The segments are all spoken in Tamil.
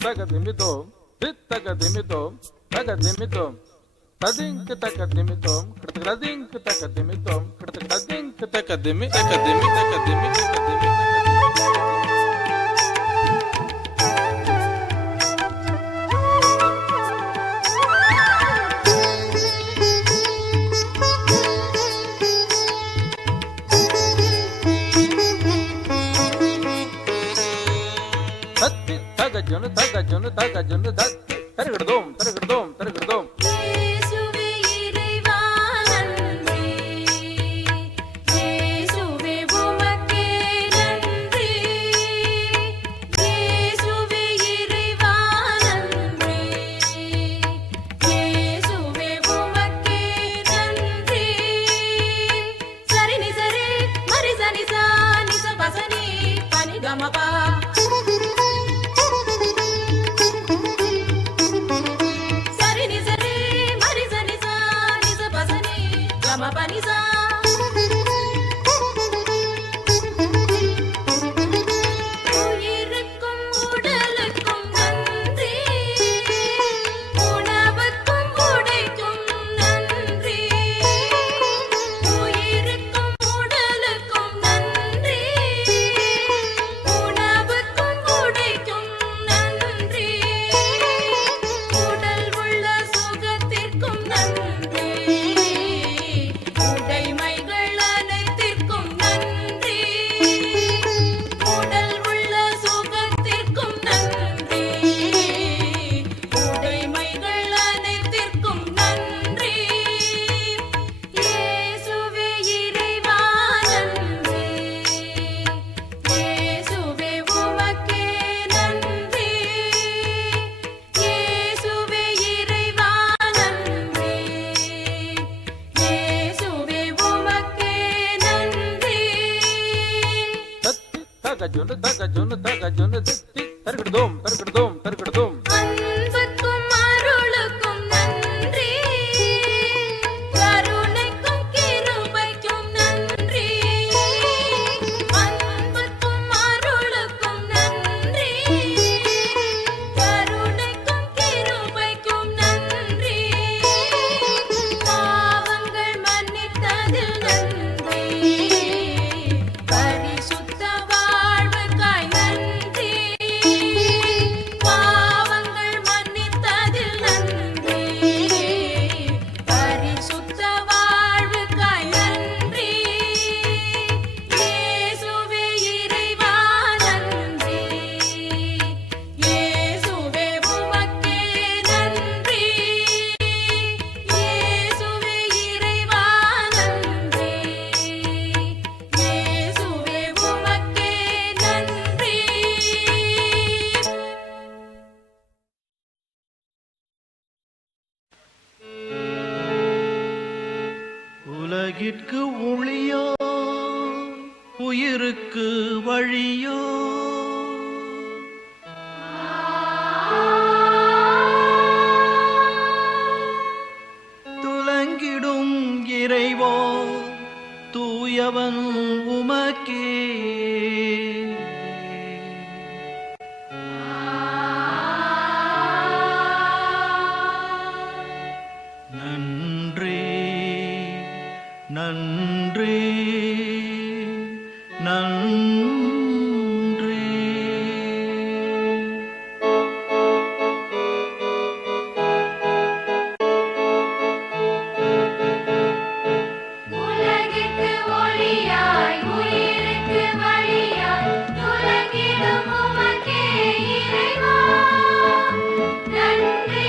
Tagadimitom, tagadimitom, tagadimitom, tadink tagadimitom, tadink tagadimitom, tadink tagadimi, tagadimi, tagadimi, tagadimi. Tagajunu, tarigardom, tarigardom, tarigardom. இயேசுவே இறைவா நன்றி, இயேசுவே உமக்கே நன்றி, இயேசுவே இறைவா நன்றி, இயேசுவே உமக்கே நன்றி. சரி நி சரி மரி சனி சா நி ச பசனி பனி கமபா. உயிருக்கும் உடலுக்கும் நன்றி, உணவுக்கும் உடைக்கும் நன்றி, உயிருக்கும் உடலுக்கும் நன்றி, உணவுக்கும் உடைக்கும் நன்றி, உடல் உள்ள சுகத்திற்கும் நன்றி, உடைமைகள் அனைத்திற்கும் நன்றி, உடல் உள்ள சுகத்திற்கும் நன்றி, உடைமைகள் அனைத்திற்கும் நன்றி. இயேசுவே இறைவா நன்றி, இயேசுவே உமக்கே நன்றி, இயேசுவே இறைவா நன்றி, இயேசுவே உமக்கே நன்றி. Tagajunu, tagajunu, tagajunu, tarigardom, tarigardom, tarigardom. அன்புக்கும் அருளுக்கும் நன்றி, கருணைக்கும் கிருபைக்கும் நன்றி, அன்புக்கும் அருளுக்கும் நன்றி, கருணைக்கும் கிருபைக்கும் நன்றி, பாவங்கள் மன்னித்ததில் நன்றி, பரிசுத்த வாழ்வுக்காய் நன்றி, பாவங்கள் மன்னித்ததில் நன்றி, பரிசுத்த வாழ்வுக்காய் நன்றி. இயேசுவே இறைவா நன்றி, இயேசுவே உமக்கே நன்றி, இயேசுவே இறைவா நன்றி, இயேசுவே உமக்கே நன்றி. உலகிற்கு ஒளியோ உயிருக்கு வழியோ துலங்கிடும் இறைவோ தூயவன் உமக்கே நன்றி நன்றி நன்றி. உலகிற்கு ஒளியாய் உயிருக்கு வழியாய் துலங்கிடும் உமக்கே இறைவா நன்றி,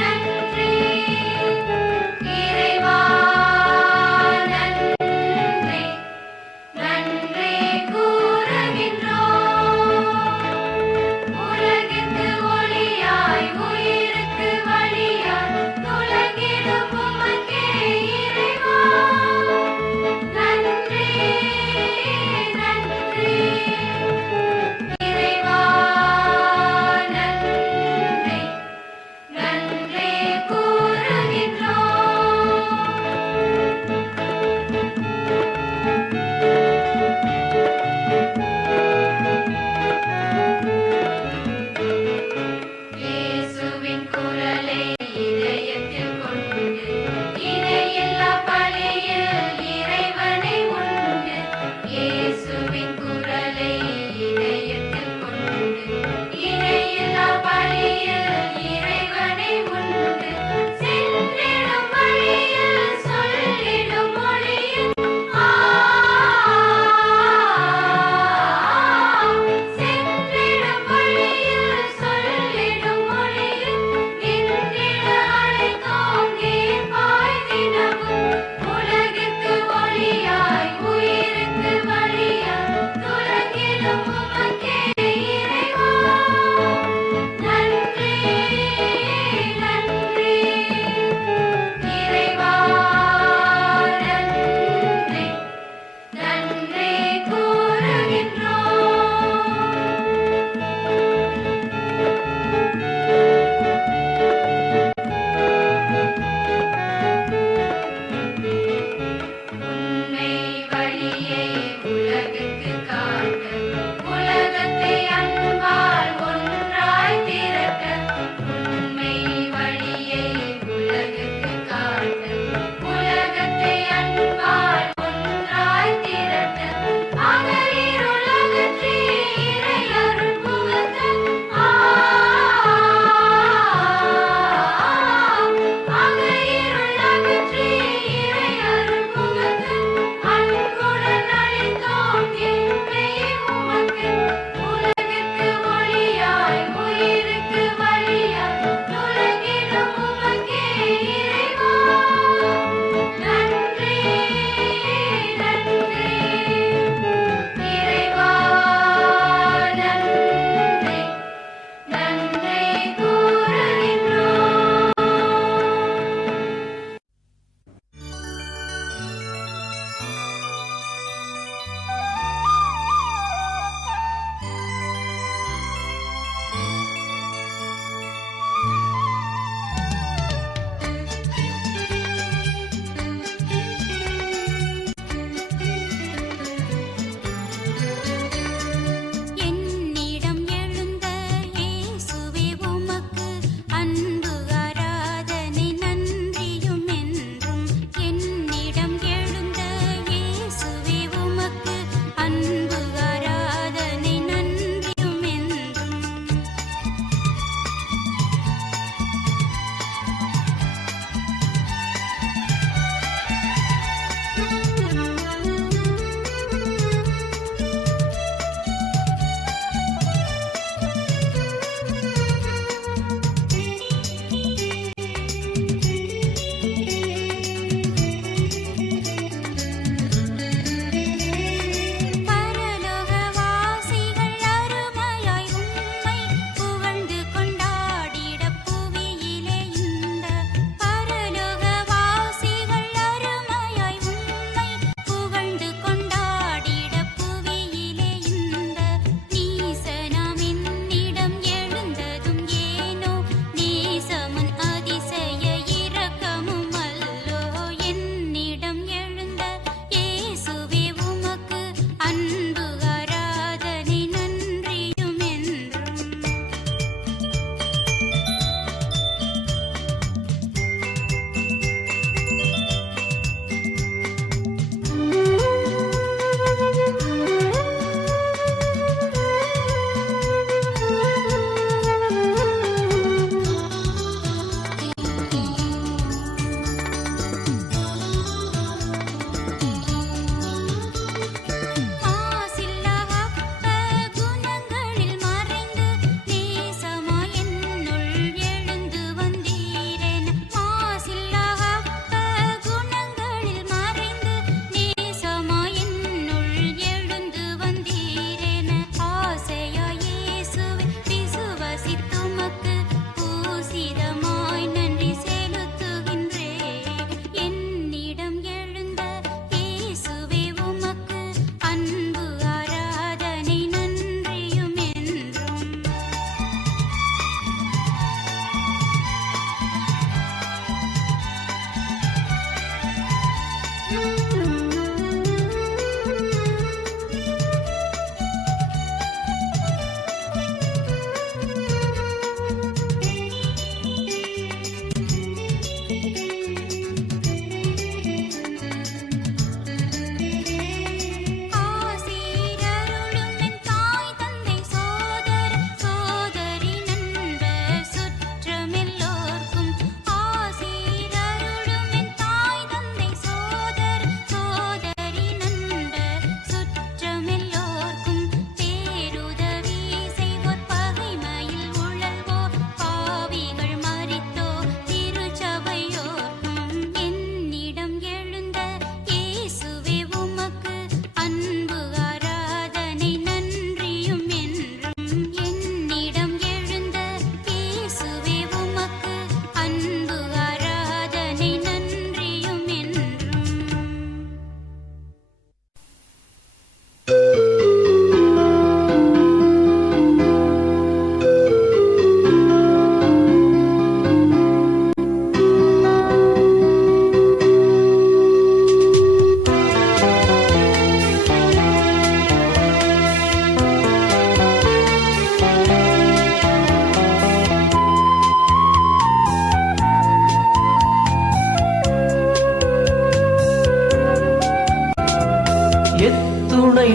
நன்றி இறைவா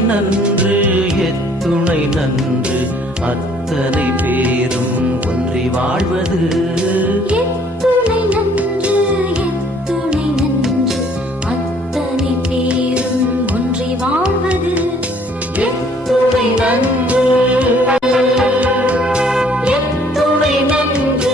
நன்று எத்துணை நன்று அத்தனை பேரும் ஒன்றி வாழ்வது எத்துணை நன்று எத்துணை நன்று அத்தனை பேரும் ஒன்றி வாழ்வது எத்துணை நன்று எத்துணை நன்று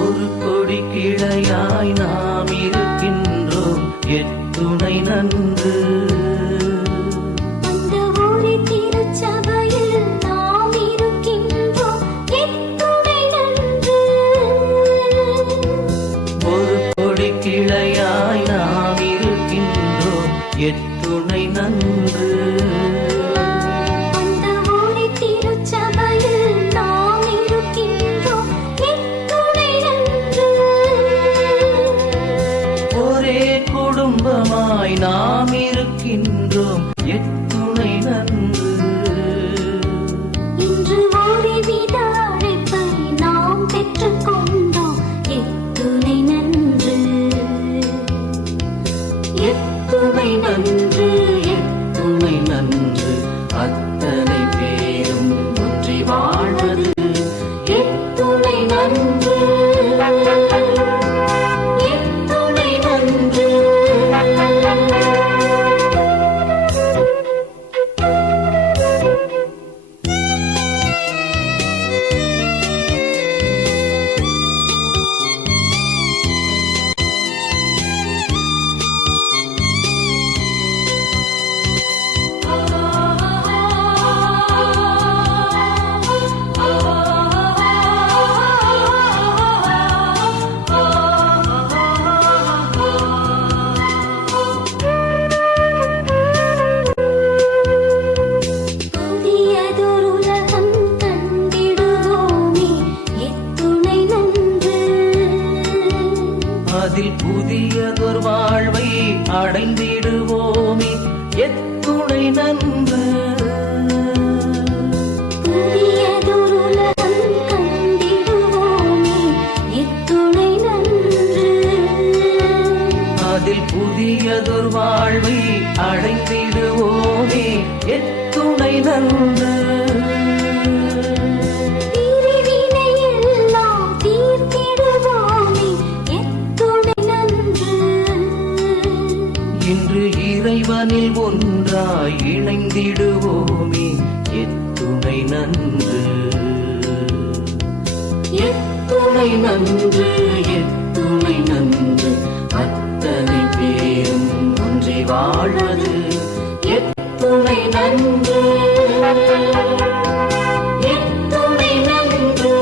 ஒரு கொடி கிளையாய் நாம் இருக்கின்றோம் எத்துணை நன்று அந்த ஊரே திருச்சபையில் நாம் இருக்கின்றோம் எத்துணை நன்று ஒரு கொடி கிளையாய் நாம் இருக்கின்றோம் எத்துணை நன்று அந்த ஊரே திருச்சபையில் நாம் இருக்கின்றோம் எத்துணை நன்று ஒரே குடும்பமாய் நாம் இருக்கின்றோம் எத்துணை நன்று இன்று ஒருவித அழைப்பை நாம் பெற்றுக்கொண்டோம் எத்துணை நன்று எத்துணை நன்று எத்துணை நன்று அத்தனை பேரும் ஒன்றி வாழ்வது எத்துணை நன்று எத்துணை நன்று புதியதொருலகம் கண்டிடுவோமே எத்துணை நன்று அதில் புதியதொரு வாழ்வை அடைந்திடுவோமே எத்துணை நன்று புதியதொருலகம் கண்டிடுவோமே எத்துணை நன்று அதில் புதியதொரு வாழ்வை அடைந்திடுவோமே எத்துணை நன்று பிரிவினை எல்லாம் தீர்த்திடுவோமே எத்துணை நன்று இன்று இறைவனில் ஒன்றாய் இணைந்திடுவோமே எத்துணை நன்று எத்துணை நன்று எத்துணை நன்று அத்தனை பேரும் ஒன்றி வாழ்வது எத்துணை நன்று எத்துணை நன்று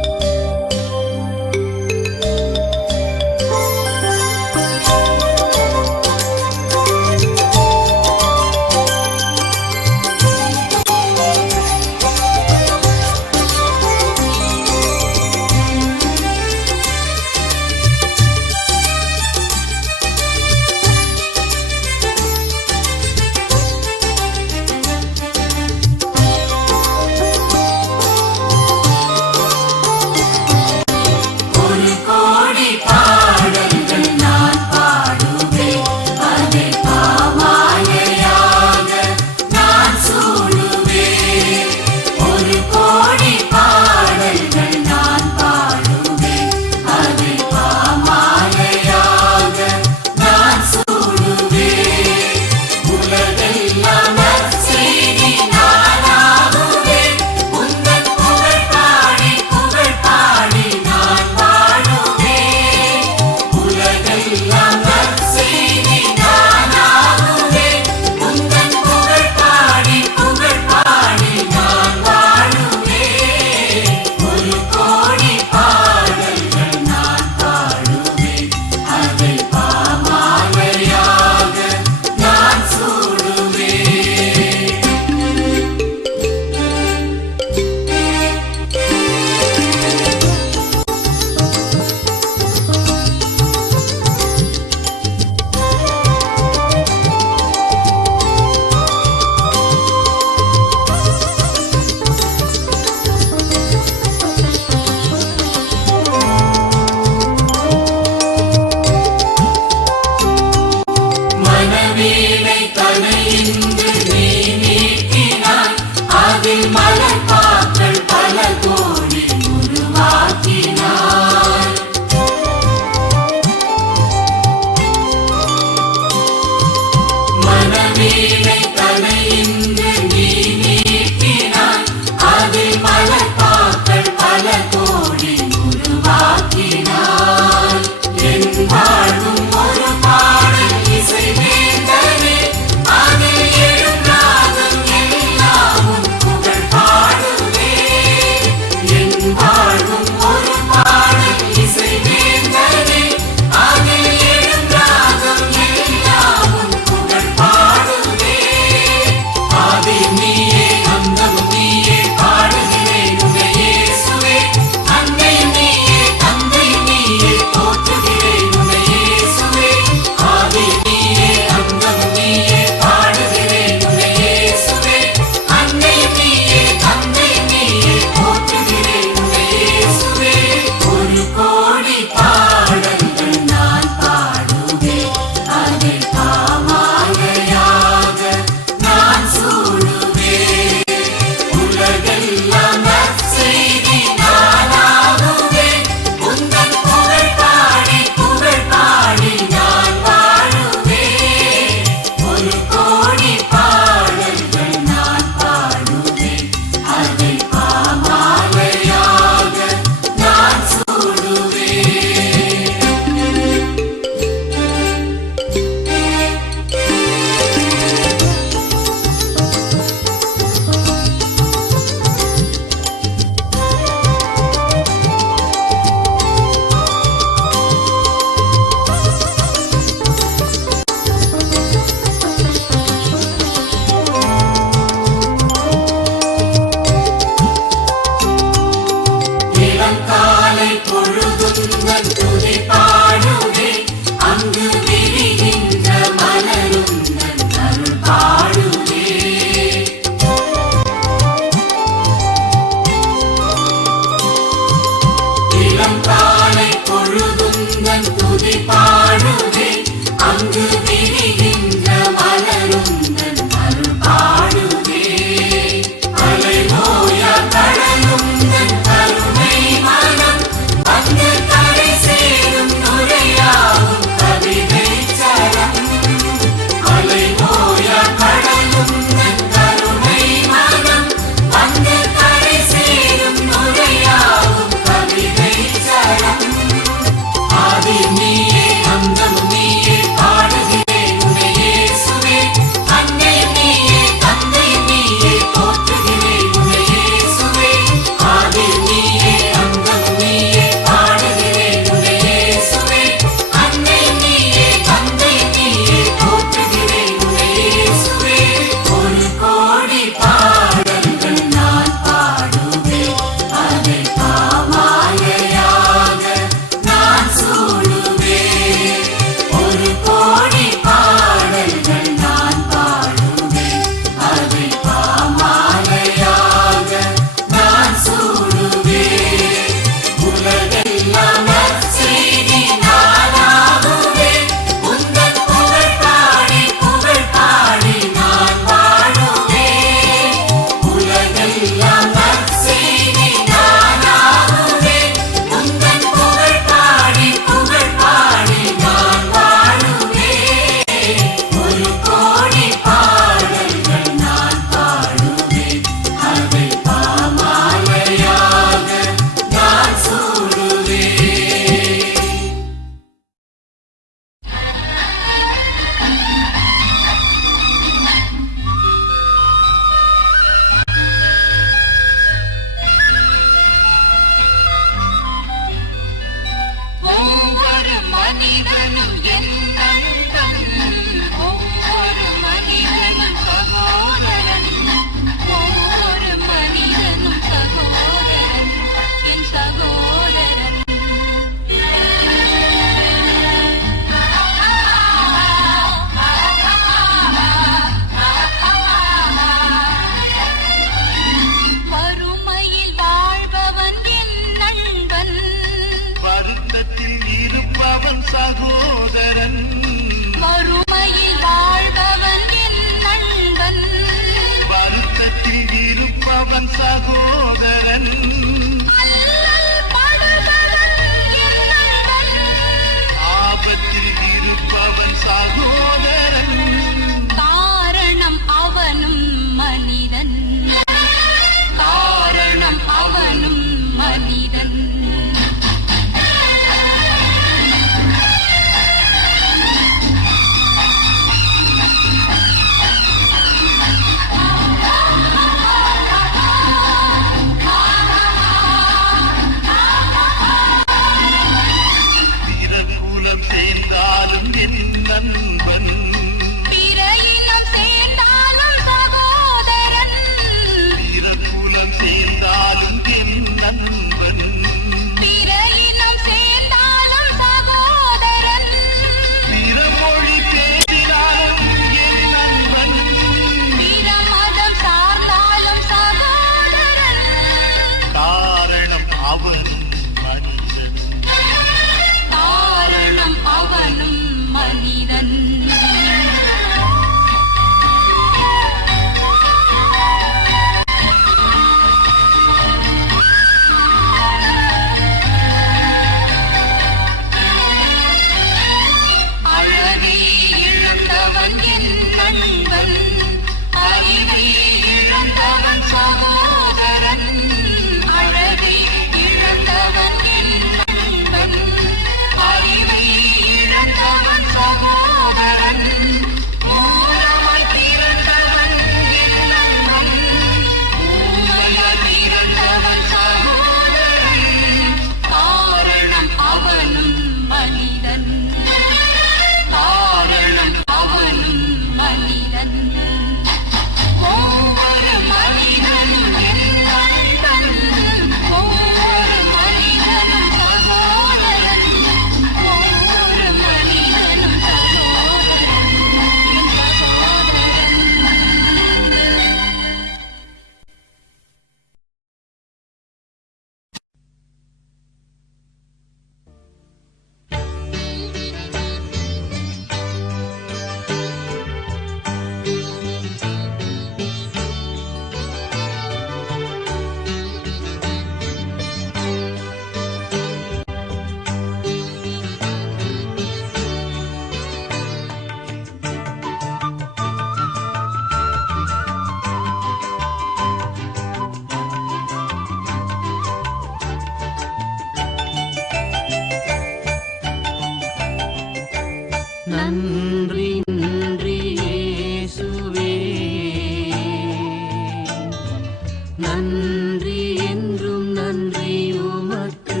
நன்றி என்றும் நன்றி உமக்கு.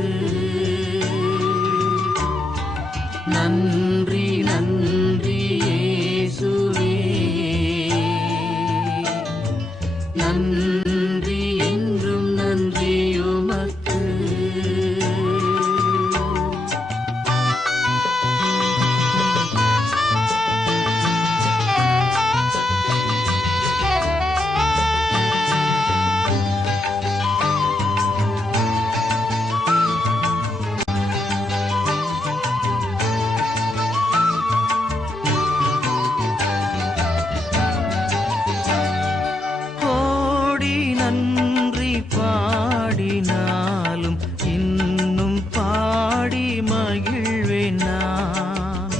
நன்றி நன்றி இயேசுவே, நன்றி என்றும் நன்றி உமக்கு. கோடி நன்றி பாடினாலும் இன்னும் பாடி மகிழ்வேன் நான்.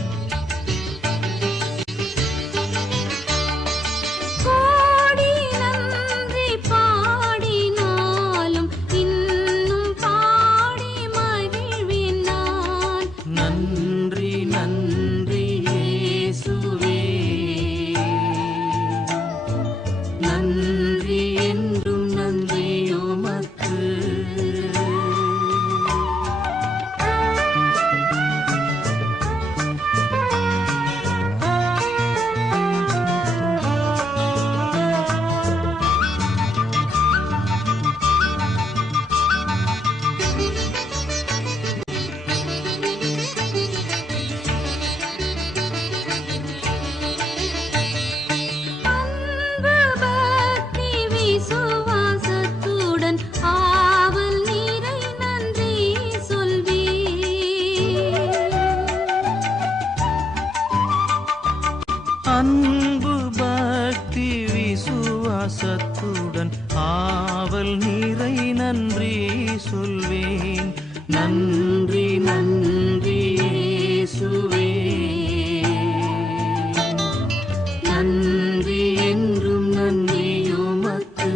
கோடி நன்றி பாடினாலும் இன்னும் பாடி மகிழ்வேன் நான். நன்றி நன்றி இயேசுவே, நன்றி என்றும் நன்றி உமக்கு. அன்பு பக்தி விசுவாசத்துடன் ஆவல் நீரை நன்றி சொல்வேன். அன்பு பக்தி விசுவாசத்துடன் ஆவல் நிறை நன்றி சொல்வேன். நன்றி நன்றி இயேசுவே, நன்றி என்றும் நன்றி உமக்கு.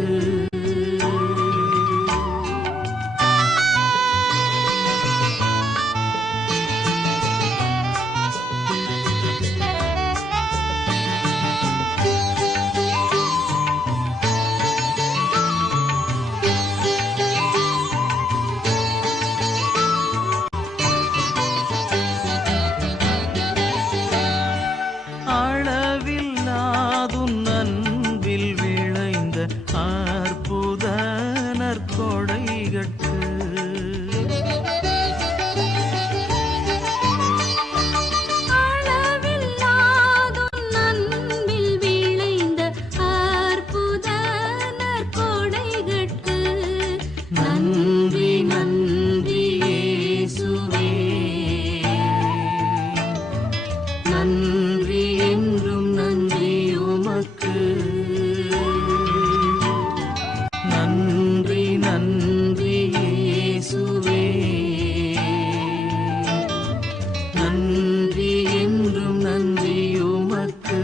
அளவில்லாதுன் அன்பில் விளைந்த அற்புத நற்கொடைகட்கு. அளவில்லாதுன் அன்பில் விளைந்த அற்புத நற்கொடைகட்கு. நன்றி நன்றி இயேசுவே, நன்றி என்றும் நன்றி உமக்கு. நன்றி நன்றி இயேசுவே, நன்றி என்றும் நன்றி உமக்கு.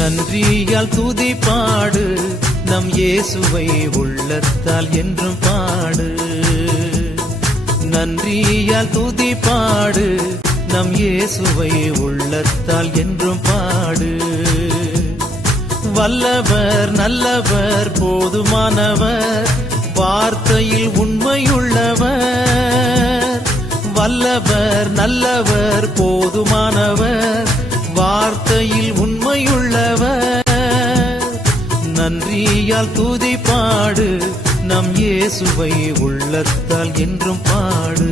நன்றியால் துதி பாடு, நம் இயேசுவை உள்ளத்தால் என்றும் பாடு. நன்றியால் துதி பாடு, நம் இயேசுவை உள்ளத்தால் என்றும் பாடு. வல்லவர் நல்லவர் போதுமானவர், வார்த்தையில் உண்மையுள்ளவர். வல்லவர் நல்லவர் போதுமானவர், வார்த்தையில் உண்மையுள்ளவர். நன்றியால் துதி பாடு, நம் இயேசுவை உள்ளத்தால் என்றும் பாடு.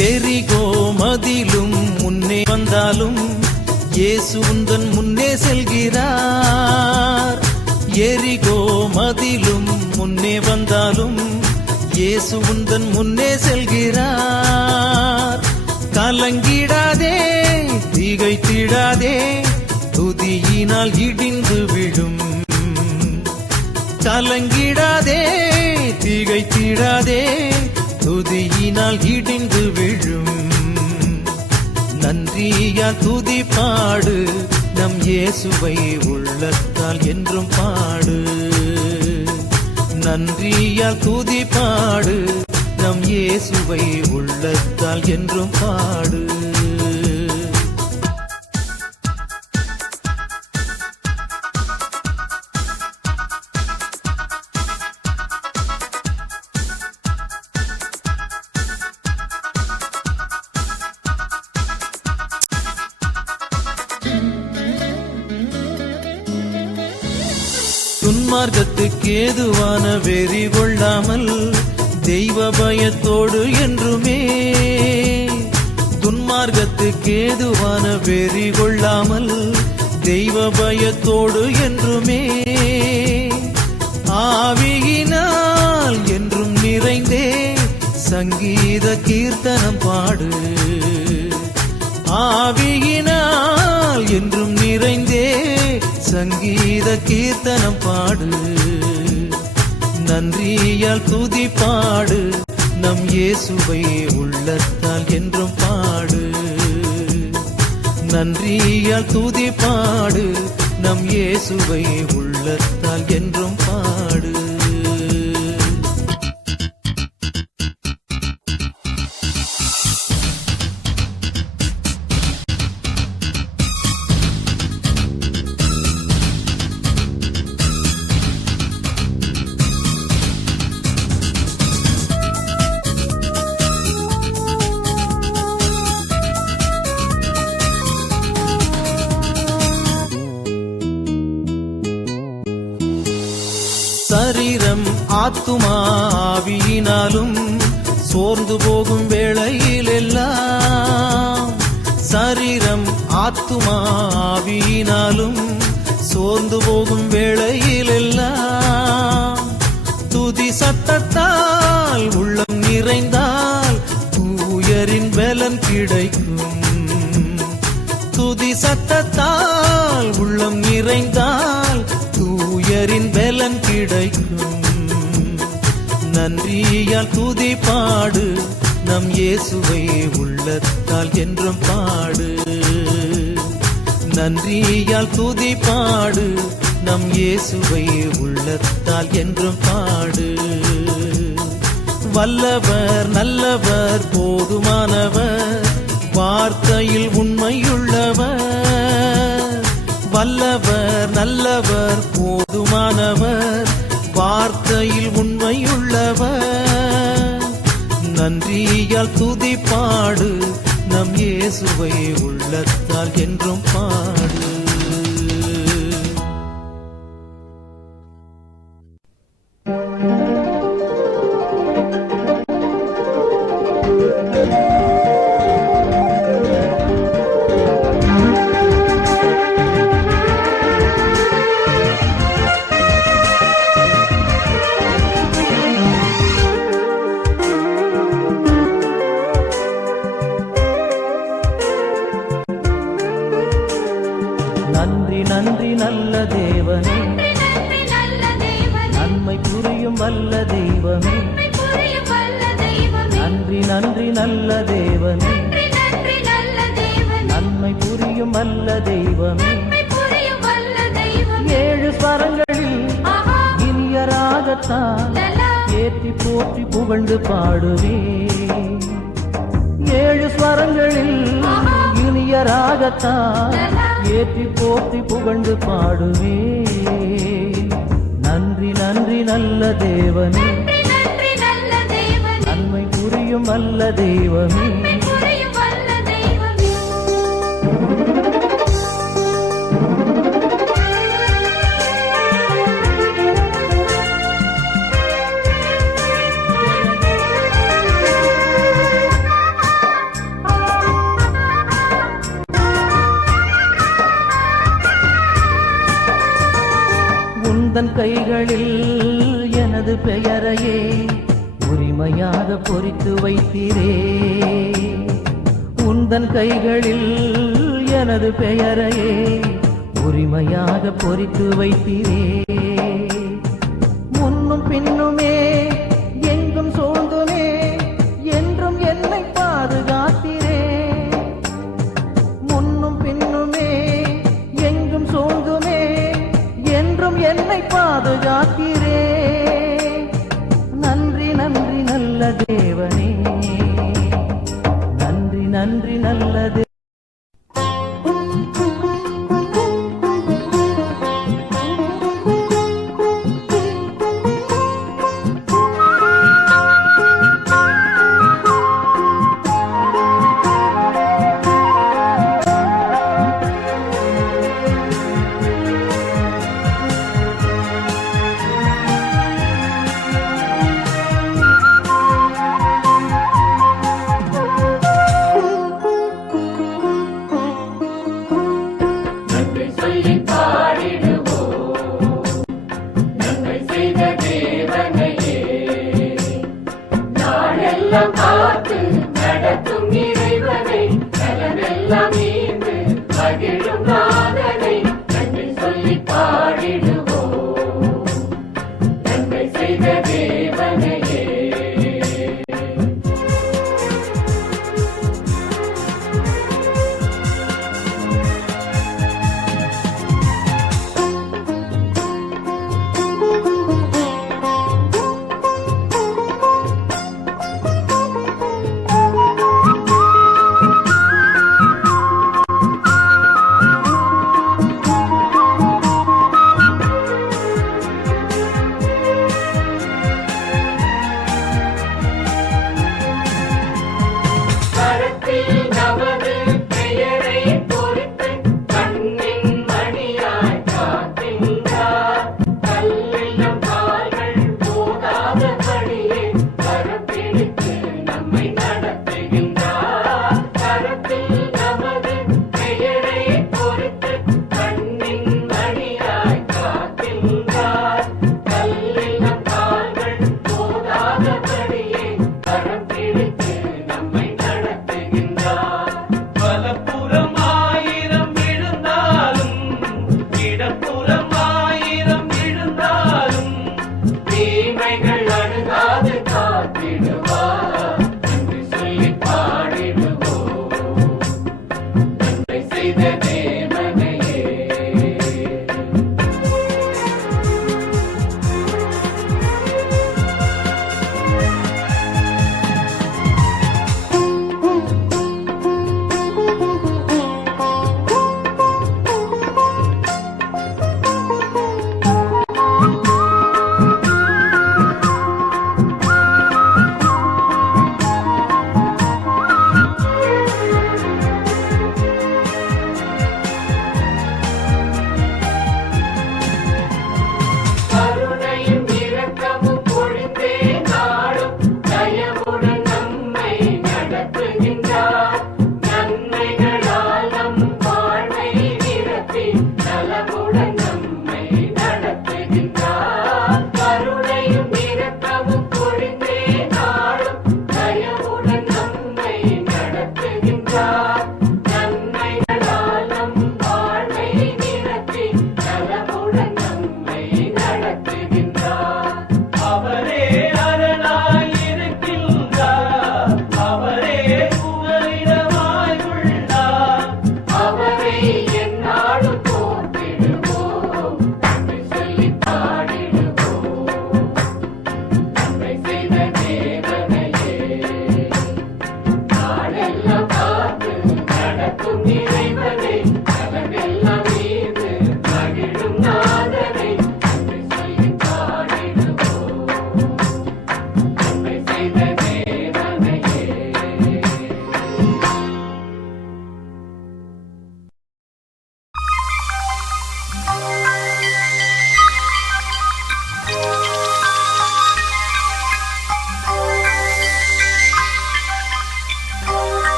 எரிகோ மதிலும் முன்னே வந்தாலும் இயேசு உந்தன் முன்னே செல்கிறார். எரிகோ மதிலும் முன்னே வந்தாலும் இயேசு உந்தன் முன்னே செல்கிறார். கலங்கிடாதே, திகைத்திடாதே, துதியினால் இடிந்து விடும். கலங்கிடாதே, திகைத்திடாதே, துதியினால் இடிந்து விழும். நன்றியால் துதி பாடு, நம் இயேசுவை உள்ளத்தால் என்றும் பாடு. நன்றியால் துதி பாடு, நம் இயேசுவை உள்ளத்தால் என்றும் பாடு. துன்மார்க்கத்துக்கு ஏதுவான வெறி கொள்ளாமல் தெய்வ பயத்தோடு என்றுமே. துன்மார்க்கத்துக்கு ஏதுவான வெறி கொள்ளாமல் தெய்வ பயத்தோடு என்றுமே. ஆவியினால் என்றும் நிறைந்தே சங்கீத கீர்த்தனம் பாடு. ஆவியினால் என்றும் நிறைந்தே சங்கீத கீர்த்தனம் பாடு. நன்றியால் துதி பாடு, நம் இயேசுவை உள்ளத்தால் என்றும் பாடு. நன்றியால் துதி பாடு, நம் இயேசுவை உள்ளத்தால் என்றும் பாடு. சரீரம் ஆத்துமா ஆவியினாலும் சோர்ந்து போகும் வேளையில் எல்லாம். சரீரம் ஆத்துமா ஆவியினாலும் சோர்ந்து போகும் வேளையில் எல்லாம். துதி சத்தத்தால் உள்ளம் நிறைந்தால் தூயரின் பலன் கிடைக்கும். துதி சத்தத்தால் உள்ளம் நிறைந்தால் தூயரின் பலன் கிடைக்கும். நன்றியால் துதி பாடு, நம் இயேசுவை உள்ளத்தால் என்றும் பாடு. நன்றியால் துதி பாடு, நம் இயேசுவை உள்ளத்தால் என்றும் பாடு. வல்லவர் நல்லவர் போதுமானவர், வார்த்தையில் உண்மையுள்ளவர். வல்லவர் நல்லவர் போதுமானவர், வார்த்தையில் உண்மையுள்ளவர். நன்றியால் துதி பாடு, நம் இயேசுவை உள்ளத்தால் என்றும் பாடு. நன்றி நன்றி நல்ல தேவனே, நன்மை புரியும் வல்ல தெய்வமே. நன்றி நன்றி நல்ல தேவனே, நன்மை புரியும் வல்ல தெய்வமே. ஏழு ஸ்வரங்களில் இனிய ராகத்தான் ஏற்றி போற்றி புகழ்ந்து பாடுவே. ஏழு ஸ்வரங்களில் இனிய ராகத்தான் ஏற்றி போற்றி புகழ்ந்து பாடுவே. நன்றி நன்றி நல்ல தேவனே, நன்மை புரியும் வல்ல தெய்வமே. கைகளில் எனது பெயரையே உரிமையாக பொறித்து வைத்தீரே. உந்தன் கைகளில் எனது பெயரையே உரிமையாக பொறித்து வைத்தீரே. முன்னும் பின்னுமே எங்கும் சூழ்ந்துமே என்றும் என்னை பாதுகாத்தீரே. முன்னும் பின்னுமே எங்கும் சூழ்ந்துமே என்றும் என்னை பாதுகாத்தீரே. நன்றி நன்றி நல்ல தேவனே, நன்றி நன்றி நல்ல தேவனே. காத்து நடத்தும் இறைவனை நலமெல்லாம் ஈந்து மகிழும் நாதனை நன்றி சொல்லி பாடிடுவோம் நன்மை செய்த தேவனையே.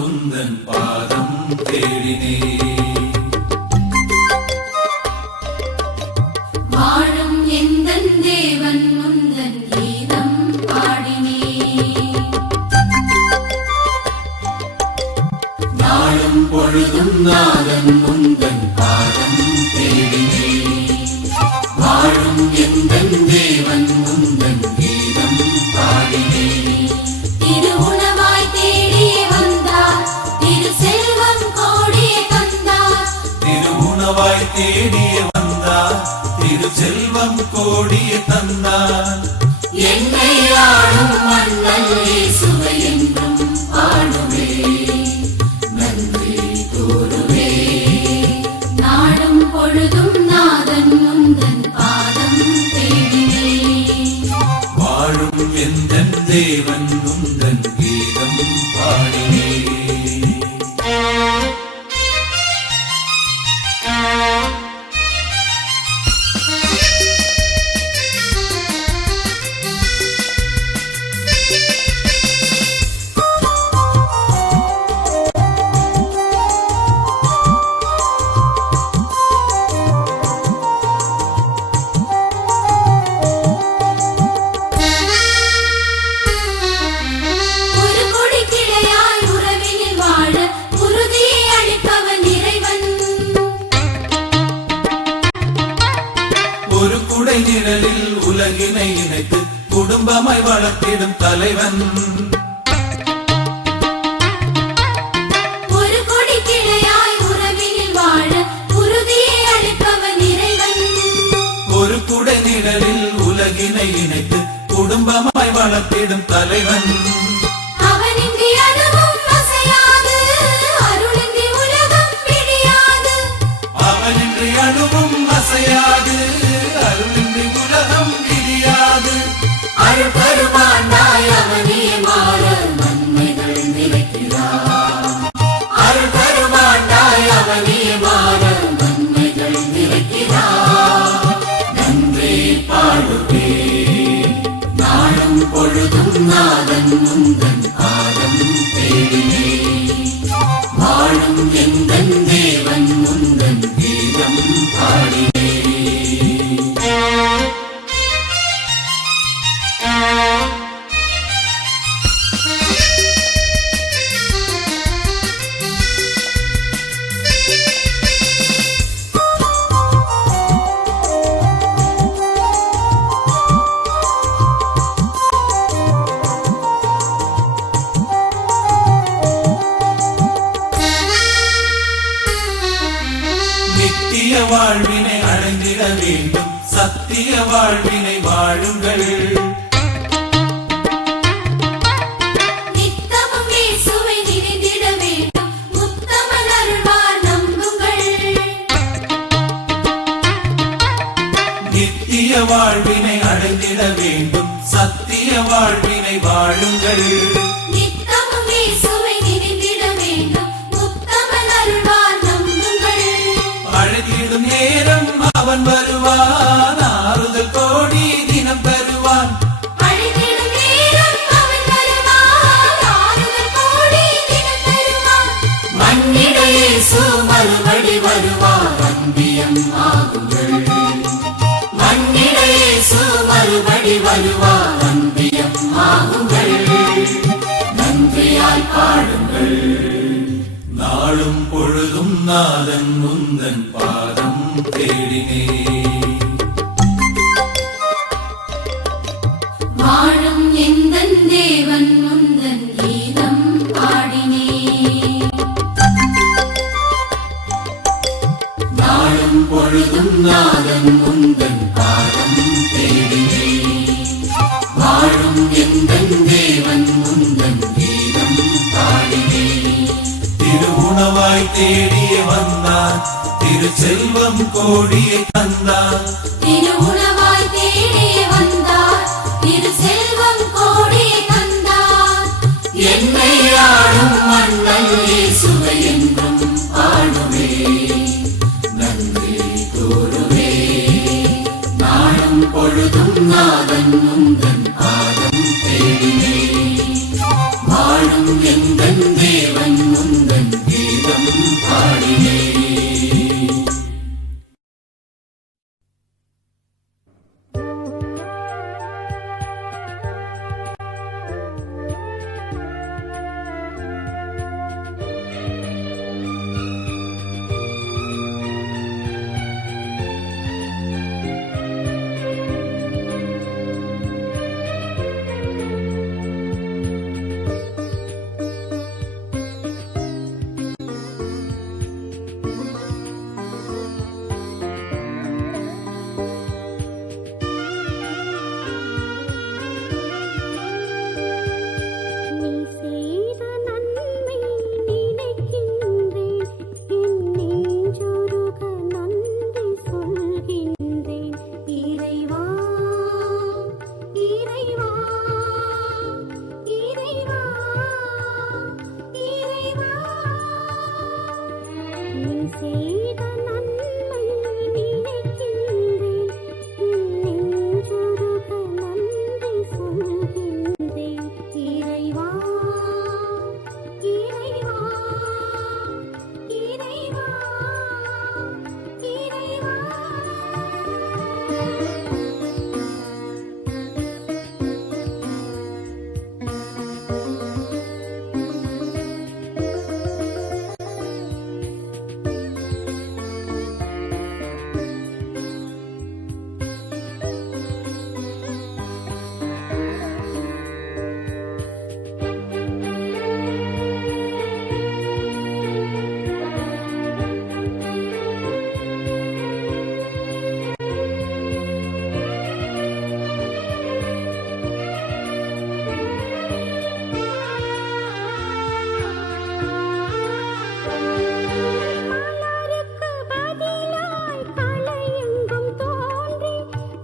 உந்தன் பாதம் தேடினே. வாழும் எந்தன் தேவன் உந்தன் கீதம் பாடினே. நாளும் பொழுதும் நாதன் உந்தன் பாதம் தேடினே. வாழும் எந்தன் தேவன் உந்தன் கீதம் பாடினே. திருவுணவாய் தேடியே வந்தார், திரு செல்வம் கோடியே தந்தார். திருவுணவாய் தேடிய வந்தார், திரு செல்வம் கோடிய தந்தார். என்னை ஆளும் மன்னன் இயேசுவை என்றும் பாடுவே, நன்றி கூறுவே. நாளும் பொழுதும் நாதன் உந்தன் பாதம் தேடினே. வாழும் எந்தன் தேவன் உந்தன் கீதம் பாடினே. ஒரு கொடி கிளையாய் உறவினில் வாழ உறுதியை அளிப்பவன் இறைவன். ஒரு குடை நிழலில் உலகினை இணைத்து குடும்பமாய் வளர்த்திடும் தலைவன். ஒரு கொடி கிளையாய் உறவினில் வாழ உறுதியை அளிப்பவன் இறைவன். ஒரு குடை நிழலில் உலகினை இணைத்து குடும்பமாய் வளர்த்திடும் தலைவன். அவனின்றி அதுவும் அசையாது, அருளின்றி உலகம் விடியாது. அவனின்றி அணுவும் அசையாது, அருளின்றி உலகம் விடியாது. அருள் பெருமானாய் அவனே மாற நன்மைகள் நிறைக்கிறார். அருள் பெருமானாய் அவனே மாற நன்மைகள் நிறைக்கிறார். நன்றி பாடுவே. நாளும் பொழுதும் நாதன் உந்தன் பாதம் தேடினே. வாழும் எந்தன் தேவன் உந்தன் கீதம் பாடினே. நித்திய வாழ்வினை அடைந்திட வேண்டும், சத்திய வாழ்வினை வாழுங்கள். நித்தமும் இயேசுவை நினைந்திட வேண்டும், உத்தமன் அருள்வார் நம்புங்கள். நித்திய வாழ்வினை அடைந்திட வேண்டும், சத்திய வாழ்வினை வாழுங்கள். நித்தமும் இயேசுவை நினைந்திட வேண்டும், உத்தமன் அருள்வார் நம்புங்கள். அழைத்திடும் நேரம் அவன் வருவான், ஆறுதல் கோடி தினம் பெறுவான். அழைத்திடும் நேரம் அவன் வருவான், ஆறுதல் கோடி தினம் தருவான். மன்னிட இயேசு மறுபடி வருவார், அன்பியம் ஆகுங்கள். மன்னிட இயேசு மறுபடி வருவார், அன்பியம் ஆகுங்கள். நன்றியாய் பாடுங்கள். நாளும் பொழுதும் நாதன் உந்தன் பாதம் தேடினே. வாழும் எந்தன் தேவன் உந்தன் கீதம் பாடினே. நாளும் பொழுதும் நாதன் உந்தன் பாதம் தேடினே. வாழும் எந்தன் தேவன் உந்தன் கீதம் பாடினே. திருவுணவாய் தேடிய வந்தான், திரு செல்வம் கோடியை தந்தான். திருவுணவாய் தேடியே வந்தார், திரு செல்வம் கோடியே தந்தார். என்னை ஆளும் மன்னன் இயேசுவை என்றும் பாடுவே, நன்றி கூறுவே. நாளும் பொழுதும் நாதன் உந்தன் பாதம் தேடினே. வாழும் எந்தன் தேவன் செய்த நன்மை நினைக்கின்றேன் நெஞ்சுருக நன்றி சொல்கின்றேன் இறைவா இறைவா இறைவா இறைவா மலருக்கு பதிலாய் கலையெங்கும் தோன்றி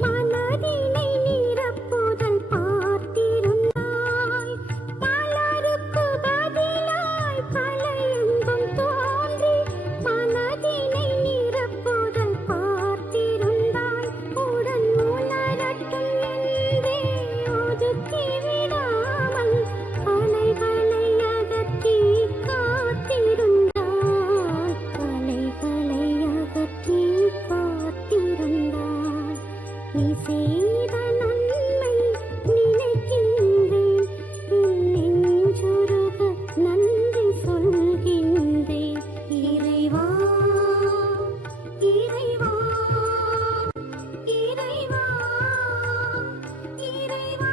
மனதினை நிரப்புதல் பார்த்திருந்தாய் மலருக்கு பதிலாய் கலையெங்கும் தோன்றி மனதினை நிரப்புதல் பார்த்திருந்தாய் உடன் உணரட்டும் என்றே ஒதுக்கி விடாமல் அலைகளை அகற்றி காத்திருந்தாய் அலைகளை அகற்றி காத்திருந்தாய் நீ செய்த நன்மை நினைக்கின்றேன் நெஞ்சுருக நன்றி சொல்கின்றேன் இறைவா இறைவா இறைவா இறைவா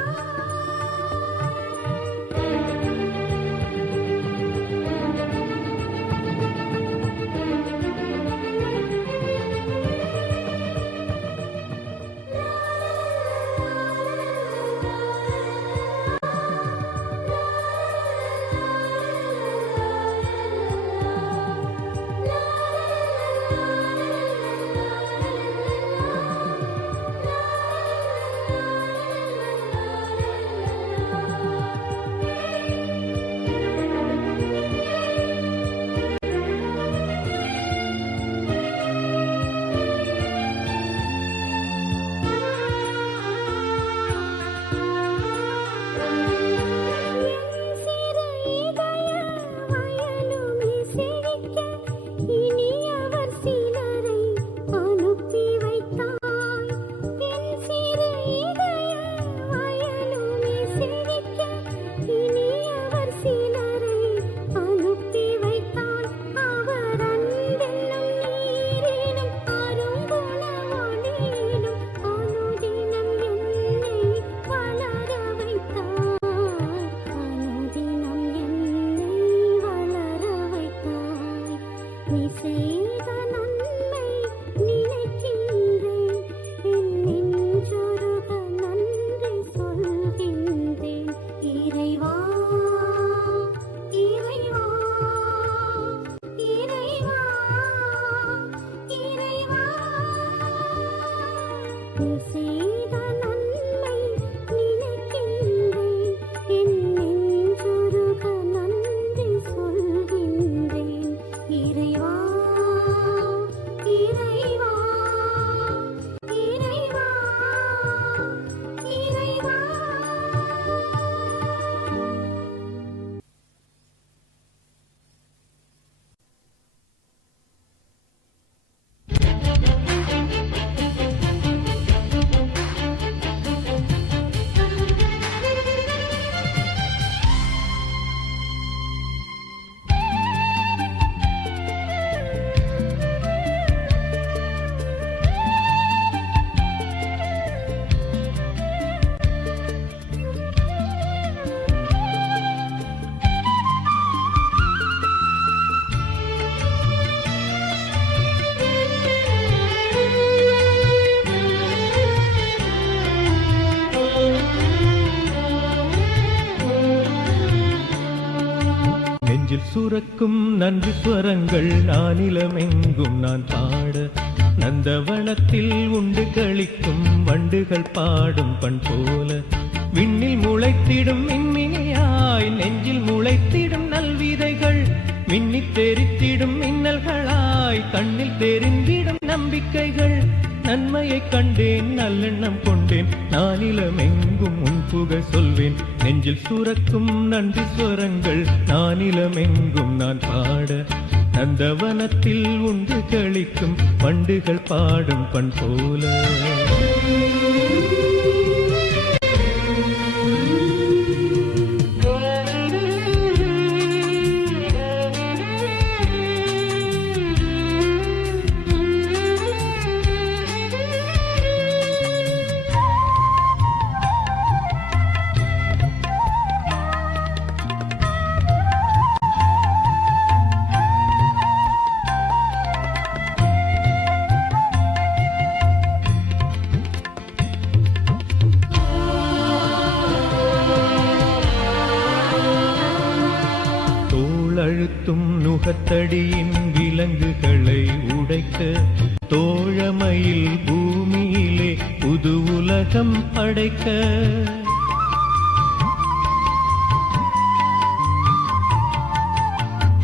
சிறு இதய வயலுமே செழிக்க இனியவர் சிலரை அனுப்பி வைத்தாய் என் சிறு இதய வயலுமே செழிக்க இனியவர் சிலரை அனுப்பி வைத்தாய் அவர் அன்பென்னும் நீரினும் அருங்குணவொளியிலும் அனுதினம் என்னை வளர வைத்தாய் அனுதினம் என்னை வளர வைத்தாய் நீ செய்த நன்மை நினைக்கின்றேன் நெஞ்சுருக நன்றி சொல்கின்றேன் இறைவா இறைவா இறைவா இறைவா நீ செய்த நன்மை நினைக்கின்றேன் நெஞ்சுருக நன்றி சொல்கின்றேன் இறைவா இறைவா இறைவா இறைவா நெஞ்சில் சுரக்கும் நன்றி ஸ்வரங்கள் நானிலமெங்கும் நான் பாட நந்தவனத்தில் உண்டு களிக்கும் வண்டுகள் பாடும் பண் போல விண்ணில் முளைத்திடும் மின்மினியாய் நெஞ்சில் முளைத்திடும் நல்விதைகள் மின்னித் தெரித்திடும் மின்னல்களாய் தெரிந்திடும் நம்பிக்கைகள் நன்மையை கண்டேன் நல்லெண்ணம் கொண்டேன் நானிலமெங்கும் உன் புகழ் சொல்வேன் நெஞ்சில் சுரக்கும் நன்றி ஸ்வரங்கள் நானிலமெங்கும் நான் பாட நந்தவனத்தில் உண்டு களிக்கும் வண்டுகள் பாடும் பண் போல அழுத்தும் நுகத்தடியின் விலங்குகளை உடைக்க தோழமையில் பூமியிலே புது உலகம் படைக்க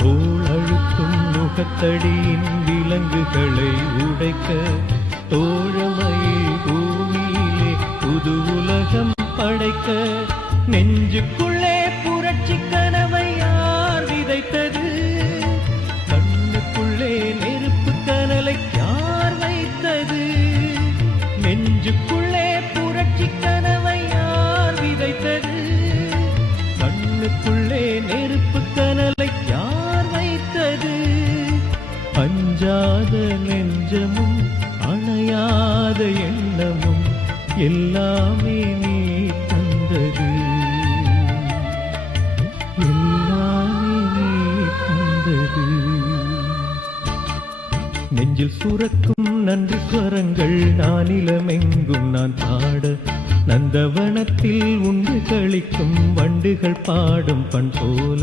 தோள் அழுத்தும் நுகத்தடியின் விலங்குகளை உடைக்க தோழமையில் பூமியிலே புது உலகம் படைக்க நெஞ்சுக்குள்ளே புரட்சி கனவை விதைத்தது கண்ணுக்குள்ளே நெருப்பு கனலை யார் வைத்தது நெஞ்சுக்குள்ளே புரட்சி கனவை யார் விதைத்தது கண்ணுக்குள்ளே நெருப்பு கனலை யார் வைத்தது அஞ்சாத நெஞ்சமும் அணையாத எண்ணமும் எல்லாமே நீ தந்தது நெஞ்சில் சுரக்கும் நன்றி ஸ்வரங்கள் நானிலமெங்கும் நான் பாட நந்தவனத்தில் உண்டு களிக்கும் வண்டுகள் பாடும் பண் போல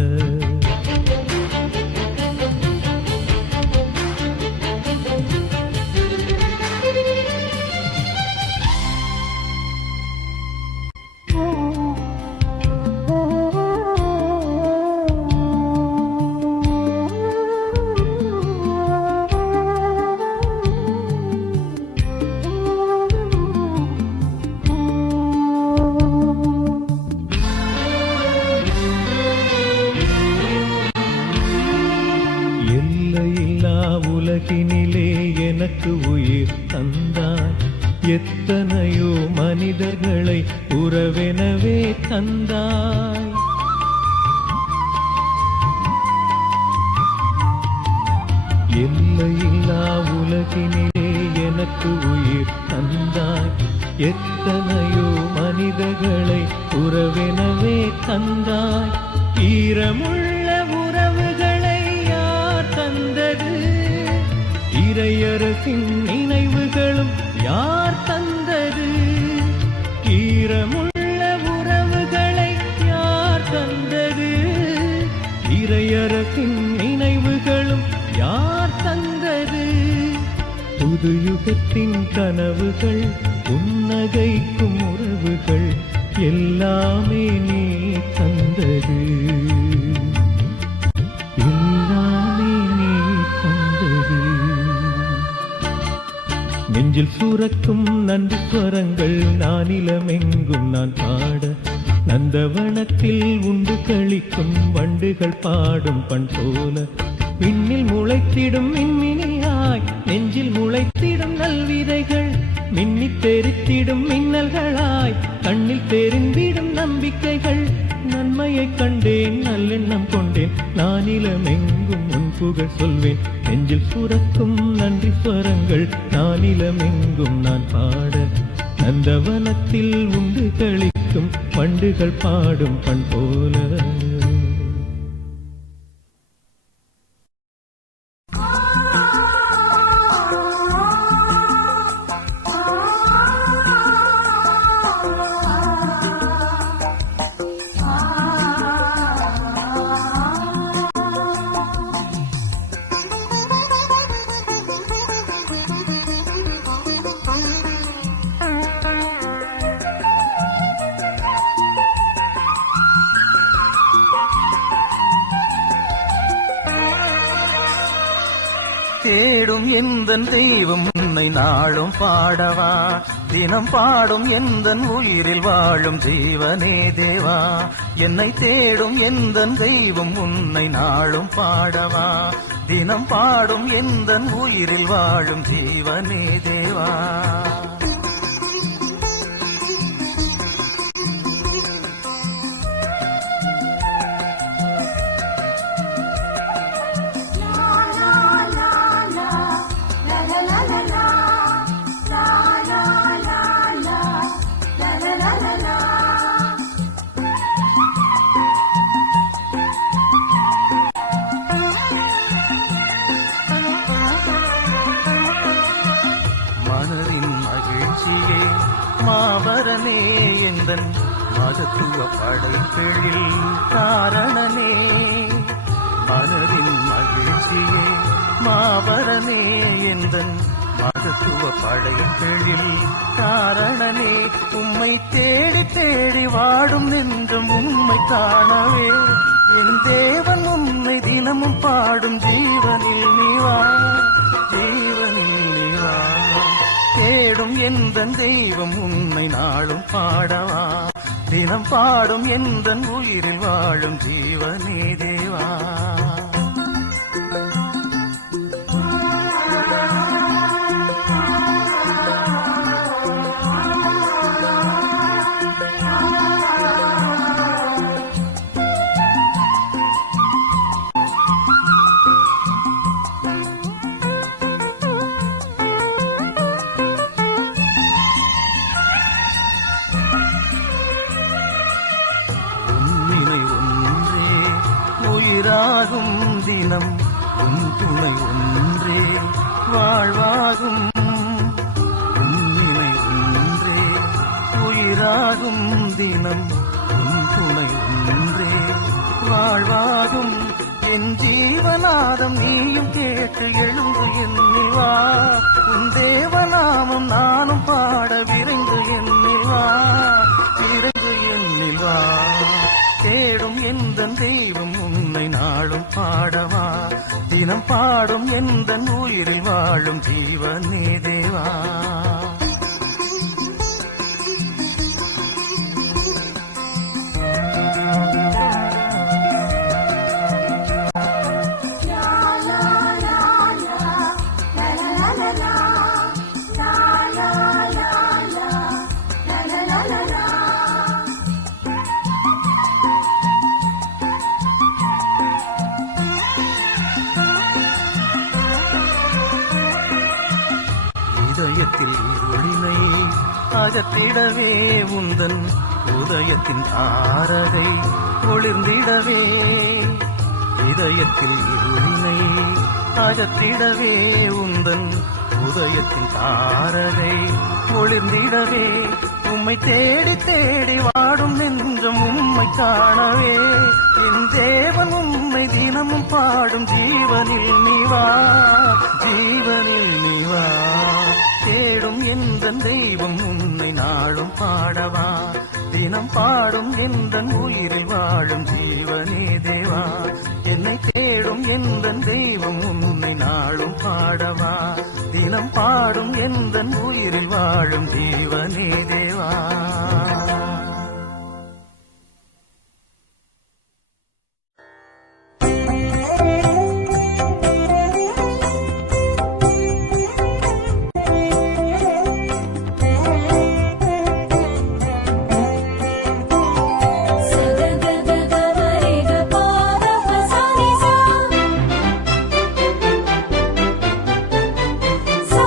உலகினிலே எனக்கு உயிர் தந்தாய் எத்தனையோ மனிதர்களை உறவெனவே தந்தாய் எல்லையில்லா உலகினிலே எனக்கு உயிர் தந்தாய் எத்தனையோ மனிதர்களை உறவெனவே தந்தாய் ஈரமுள்ள உறவுகளை யார் தந்தது இறையரசின் நினைவுகளும் யார் தந்தது ஈரமுள்ள உறவுகளை யார் தந்தது இறையரசின் நினைவுகளும் யார் தந்தது புது யுகத்தின் கனவுகள் புன்னகைக்கும் உறவுகள் எல்லாமே நீ தந்தது நெஞ்சில் சூரக்கும் நன்றி ஸ்வரங்கள் நானிலமெங்கும் நான் பாட நந்தவனத்தில் உண்டு களிக்கும் வண்டுகள் பாடும் பண் போல விண்ணில் முளைத்திடும் மின்மினியாய் நெஞ்சில் முளைத்திடும் நல்விதைகள் மின்னி தெரித்திடும் மின்னல்களாய் கண்ணில் தெரிந்திடும் நம்பிக்கைகள் நன்மையை கண்டேன் நல்லெண்ணம் கொண்டேன் நானிலமெங்கும் உன் புகழ் சொல்வேன் நெஞ்சில் சுரக்கும் நன்றி ஸ்வரங்கள் நானிலமெங்கும் நான் பாட நந்தவனத்தில் உண்டு களிக்கும் வண்டுகள் பாடும் பண் போல தேடும் எந்தன் தெய்வம் உன்னை நாளும் பாடவா, தினம் பாடும் எந்தன் உயிரில் வாழும் ஜீவனே தேவா. என்னை தேடும் எந்தன் தெய்வம் உன்னை நாளும் பாடவா, தினம் பாடும் எந்தன் உயிரில் வாழும் ஜீவனே தேவா. மாபரனே எந்தன் மகத்துவ படைப்பிழில் காரணனே, மனதின் மகிழ்ச்சியே மாபரனே எந்தன் மகத்துவ படைப்பிழில் காரணனே. உம்மை தேடி தேடி வாடும் நெஞ்சம் உம்மை காணவே, என் தேவன் உன்னை தினமும் பாடும் ஜீவனில் நீவா, ஜீவனில் நீவா. தேடும் எந்தன் தெய்வம் உன்னை நாளும் பாடவா, தினம் பாடும் எந்தன் உயிரில் வாழும் ஜீவனே தேவா. தினம் உன் துணை ஒன்றே வாழ்வாகும், உன்னினை ஒன்றே உயிராகும். தினம் உன் துணை ஒன்றே வாழ்வாகும். என் ஜீவநாதம் நீயும் கேட்டு எழுந்து எண்ணிவா, உன் தேவநாமம் நானும் பாட விரைந்து எண்ணிவா, விரைந்து எண்ணிவா. தேடும் எந்தன் தெய்வம் உன்னை நாளும் பாடவா, தினம் பாடும் எந்தன் உயிரில் வாழும் ஜீவனே தேவா. இதயத்தில் ஒளினை அகற்றிடவே, உந்தன் உதயத்தின் தாரகை ஒளிர்ந்திடவே. இதயத்தில் ஒளினை அகற்றிடவே, உந்தன் உதயத்தின் தாரகை ஒளிர்ந்திடவே. உம்மை தேடி தேடி வாடும் நெஞ்சம் உம்மை காணவே, என் தேவன் உம்மை தினமும் பாடும் ஜீவனில் நீவா, ஜீவனில் நீவா. தேடும் எந்தன் தெய்வம் உன்னை நாளும் பாடவா, தினம் பாடும் எந்தன் உயிரில் வாழும் ஜீவனே தேவா. என்னை தேடும் எந்தன் தெய்வம் உன்னை நாளும் பாடவா, தினம் பாடும் எந்தன் உயிரில் வாழும் ஜீவனே தேவா. Sa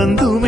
வந்தும்